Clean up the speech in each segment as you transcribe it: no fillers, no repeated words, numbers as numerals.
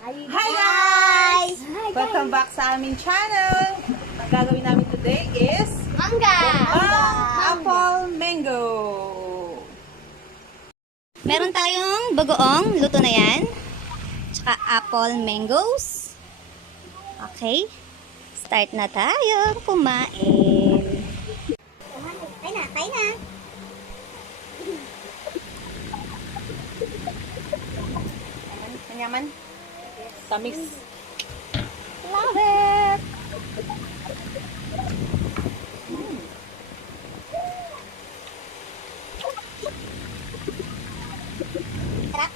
Hi guys! Welcome back sa aming channel. Ang gagawin namin today is Mangga! apple mango. Meron tayong bagoong, luto na yan. Tsaka apple mangoes. Okay. Start na tayo kumain. Kain na. Manyaman? Tamis. Love it! Sarap.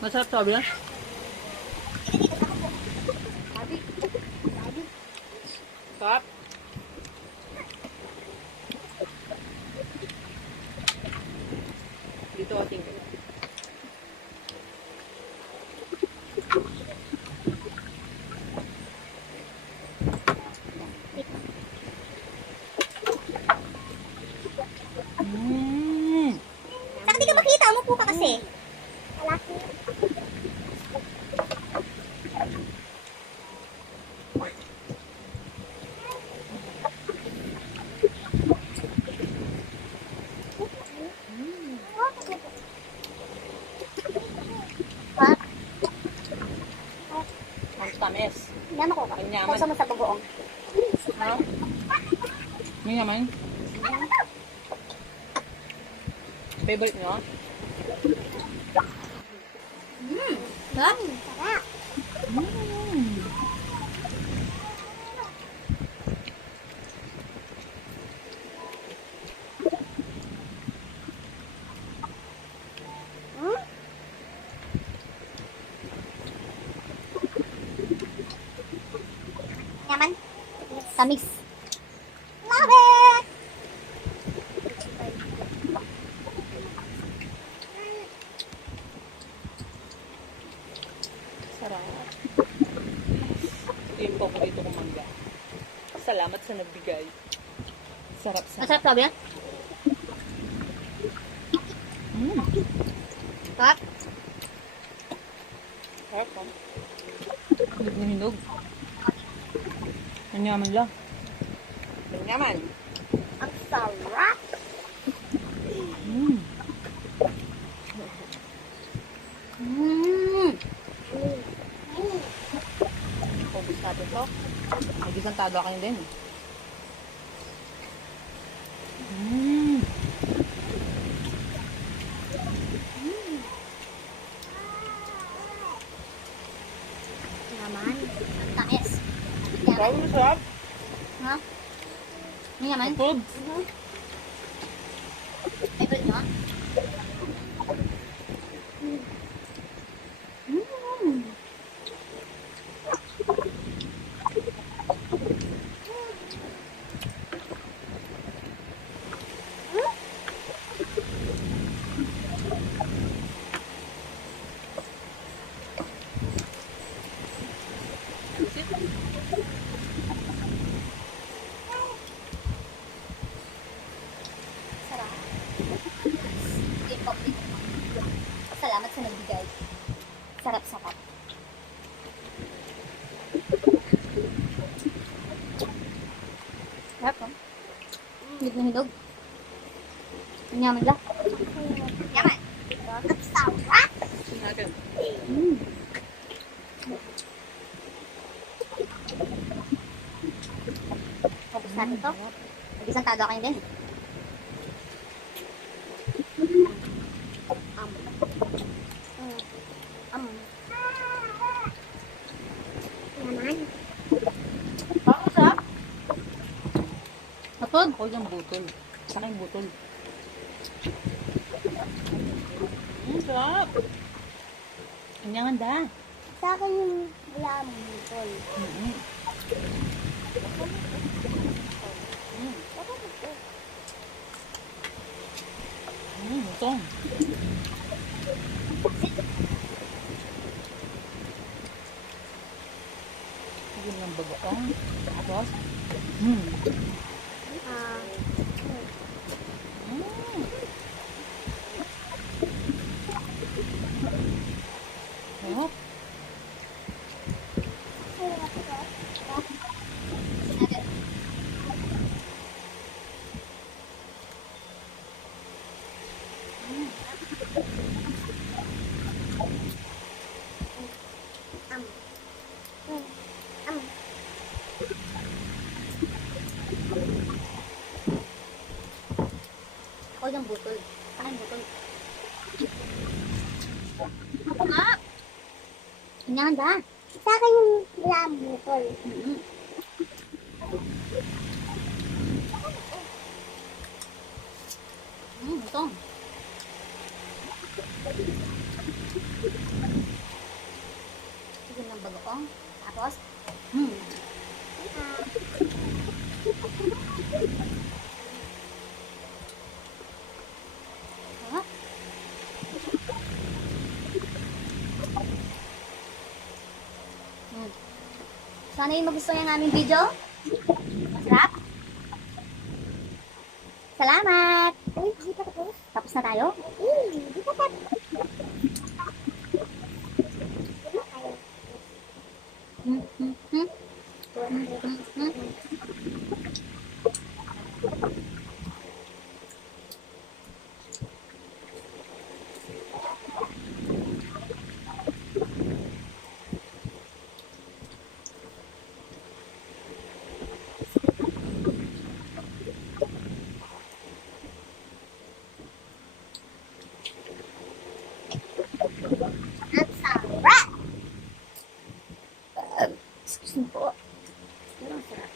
Masarap sabi yan? Sarap. Dito ating Saka di ka makita, umupo ka kasi. ang tamis. Yaman ko. Manyaman. Kung mo sa bagoong. Ha? Manyaman? Favorite nyo? Sarap. Yaman. Tamis. Love it! Sarap. Yung paborito ko mangga. Salamat sa nagbigay. Sarap sa. Masarap sabi yan? Sarap. Sarap ha? Hinog na hinog. Manyaman lang. Manyaman. Ang sarap. Mm. Pabis natin to. Nagisantado kayo din. Mm. Yaman. Ang tamis. Wow, masarap. Ha? Yaman? Food. Favorite mo? Sarap. Salamat sa nagbigay. Sarap. Sarap, oh. Hinog na hinog. Ang yaman lang. Yaman. Ang sarap. Tingnan natin. Tapos natin to. Nagisantado kayo din. Yaman. Parang masarap. Matod. Ako yung butol. Saka yung butol. Sarap. Kanyangan da. Sa akin yung wala mong butol. Ito. Ito yung bagoong. Tapos, Huwag ang butol. Saan butol? Ah! Inyan ba? Sa akin yung wala butol. Ito. Sige ng bago ko. Tapos, ah. Sana yung magustuhan ng aming video. Masarap. Salamat! Uy, di pa tapos. Tapos na tayo? Di pa tapos. Ang sarap! Excuse me po. Pero ang sarap.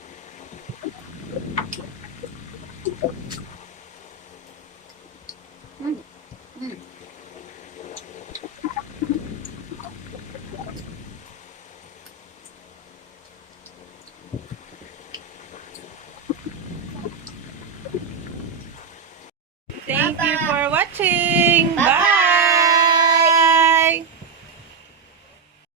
Thank you for watching.